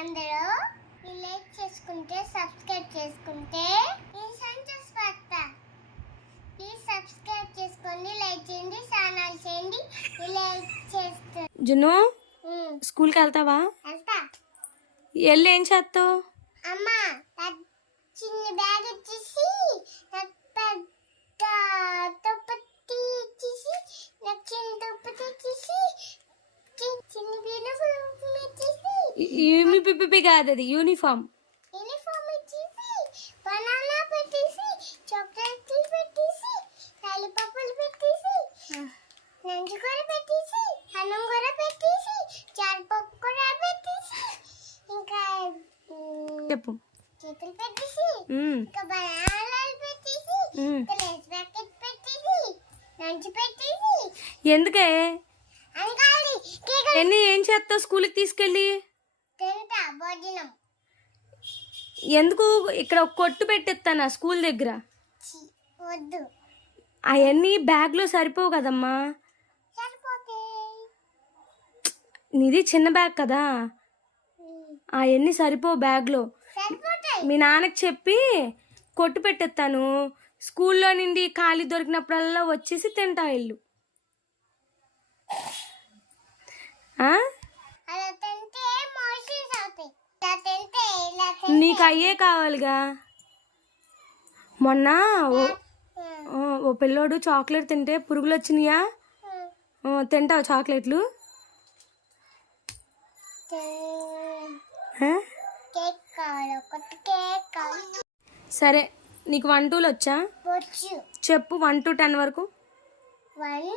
అందరూ లైక్ చేసుకుంటే సబ్స్క్రైబ్ చేసుకుంటే ప్లీజ్ సబ్స్క్రైబ్ చేసుకోండి, లైక్ చేయండి, ఛానల్ చేయండి, లైక్ చేస్తే. జున్ను స్కూల్కి వెళ్తావా? వెళ్ళి ఏం చేస్తావు? అమ్మా చిన్న బ్యాగ్ వచ్చేసి పెద్ద దుప్పటి ఇచ్చేసి చిన్న దుప్పటి ఇచ్చేసి చిన్న యూనిఫామ్ ఇచ్చేసి కాదు అది యూనిఫామ్ ఇచ్చేసి బనానా పెట్టేసి చాక్లెట్లు పెట్టేసి లాలీపాపులు పెట్టేసి నంజు కూర పెట్టేసి అన్నం కూర పెట్టేసి చారుపప్పు కూర పెట్టేసి ఇంకా చెప్పు చేతులు పెట్టేసి ఇంకా బనానాలు పెట్టేసి ఇంకా లేస్ ప్యాకెట్ పెట్టేసి నంజు పెట్టేసి. ఎందుకే ఎన్ని ఏం చేస్తావు స్కూల్కి తీసుకెళ్ళి? తింటా భోజనం. ఎందుకు ఇక్కడ ఒక కొట్టు పెట్టిస్తానా స్కూల్ దగ్గర? వద్దు, అవన్నీ బ్యాగ్లో సరిపోవు కదమ్మా. నీది చిన్న బ్యాగ్ కదా, అవన్నీ సరిపోవు బ్యాగ్లో. మీ నాన్నకి చెప్పి కొట్టు పెట్టేస్తాను, స్కూల్లో నుండి ఖాళీ దొరికినప్పుడల్లా వచ్చేసి తింటా వెళ్ళు. నీకు అయ్యే కావాలిగా. మొన్న ఓ పిల్లోడు చాక్లెట్ తింటే పురుగులు వచ్చినాయా? తింటావు చాక్లెట్లు? సరే, నీకు 1 2 వచ్చా? చెప్పు 1 to 10 వరకు. 1